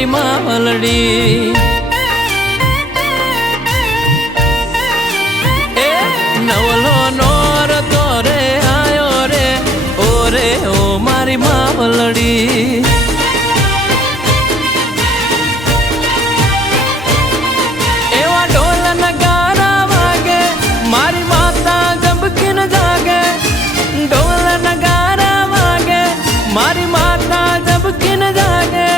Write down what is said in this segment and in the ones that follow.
મારી માવલડી એ નવલો નોર તો રે આયો રે ઓરે ઓ મારી માવલડી એવા ઢોલ નગારા વાગે મારી માતા જબકીન જાગે ઢોલ નગારા વાગે મારી માતા જબકીન જાગે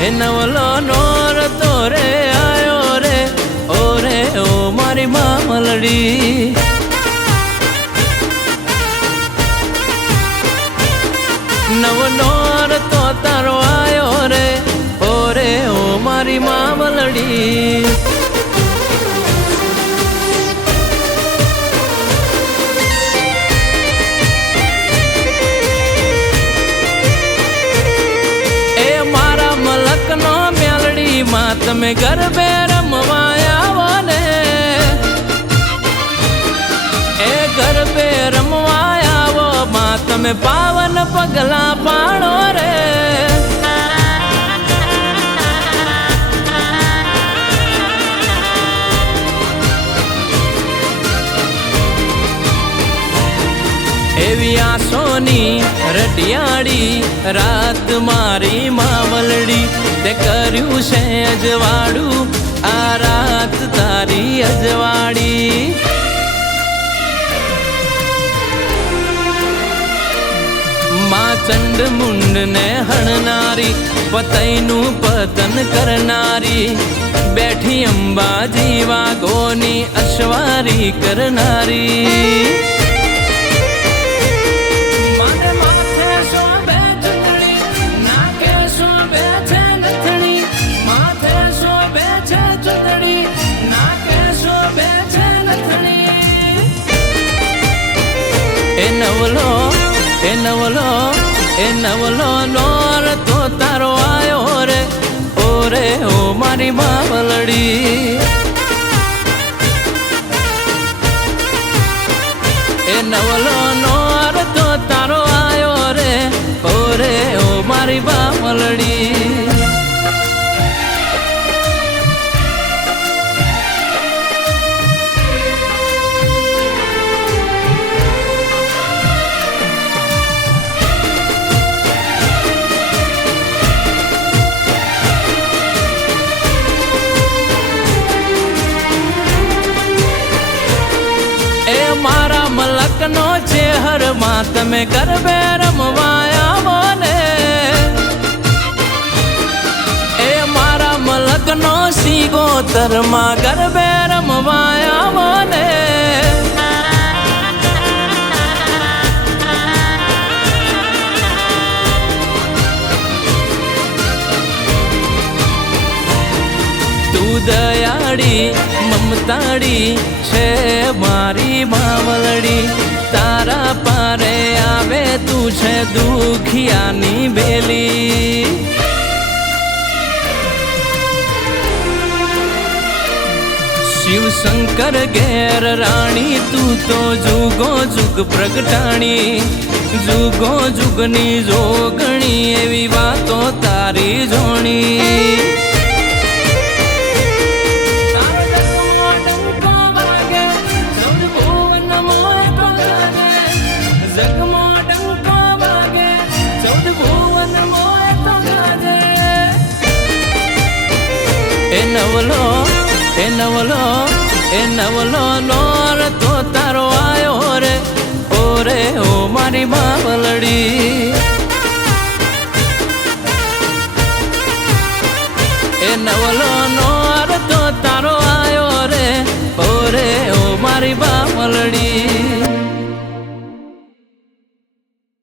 એ નવલો નોર તો રે આયો રે ઓરે ઓ મારી મામલડી નવ નોર તો તારો આયો રે ઓરે ઓ મારી મામલડી તમે ગરબે રમવા આવો ને એ ગરબે રમવા આવો માં તમે પાવન પગલા પાડો રે એવી આસોની રટિયાળી રાત મારી માવલડી તે કર્યું છે અજવાળું આ રાત તારી અજવાળી માં ચંડ મુંડ ને હણનારી પતઈનું પતન કરનારી બેઠી અંબાજી વાઘોની અશ્વારી કરનારી એ નવલો નોર તો તારો આયો રે ઓરે ઓ મારી માવલડી એ નવલો નોર તો તારો આયો રે ઓરે ઓ મારી માવલડી મારા મલકનો ચેહર માં તમે ગરબે રમવા આવો ને એ મારા મલકનો સિગોતર માં ગરબે રમવા આવો ને તું દયાળી મમતાળી છે મારી માવલડી તારા પારે આવે તું છે દુખિયાની બેલી શિવ શંકર ઘેર રાણી તું તો જુગો જુગ પ્રગટાણી જુગો જુગની જોગણી એવી વાતો તારી જોણી એ નવલો નોર તો તારો આયો રે ઓરે ઓ મારી માવલડી એ નવલો નોર તો તારો આયો રે ઓરે ઓ મારી માવલડી